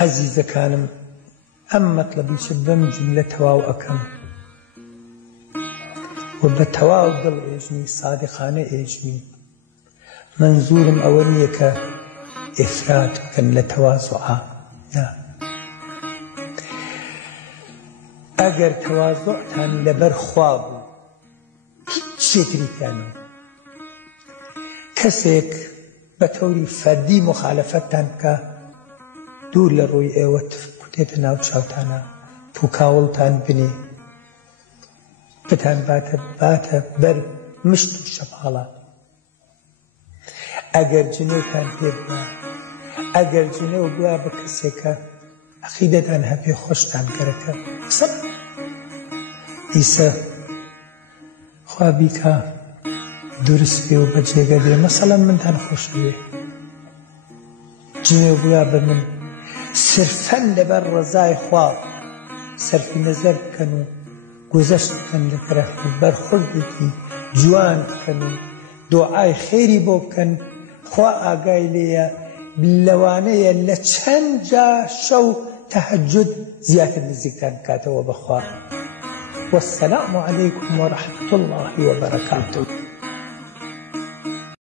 عەزیزەکانم، ئەم مەطلەبیشە بەم جملە تەواو ئەکەم و بە تەواو دڵ ئێژنی سادقانە ئێژنی. منزورم ئەوە نییە کە ئێفرات بکەن لە تەوازوعا، نا. ئەگەر تەوازوعتان لەبەر خوا بوو هیچ شتێکتانە، کەسێک بە تەوری فەردی مخالەفەتتان بکە، دوور لە ڕووی ئێوە کوتێتە ناو چاوتانە، پوکاوڵتان بنێ، بتان باتە بەر مشت و شەپاڵە. ئەگەر جنێوتان پێ بووە، ئەگەر جنێو بووە بە کەسێکە عەقیدەتان هەبێ خۆشتان گەرەکە سەد ئیسە خوا بیکە دروست بێ و بەجێگە بێ. مەسەڵەن منتان خۆشەوێ، جنێو بووە بە من سرفەن لەبەر ڕەزای خوا سەرفی نەزەر بکەن و گۆزەشت بکەن لە تەرەفی بەرخوردێکی جوان بکەن و دوعای خێری بۆ بکەن. خوا ئاگای لێیە لەوانەیە لە چەند جا شەو تەهەجود زیاتر نزیکتان بکاتەوە بەخوا. والسلام عليكم ورحمة الله وبركاته.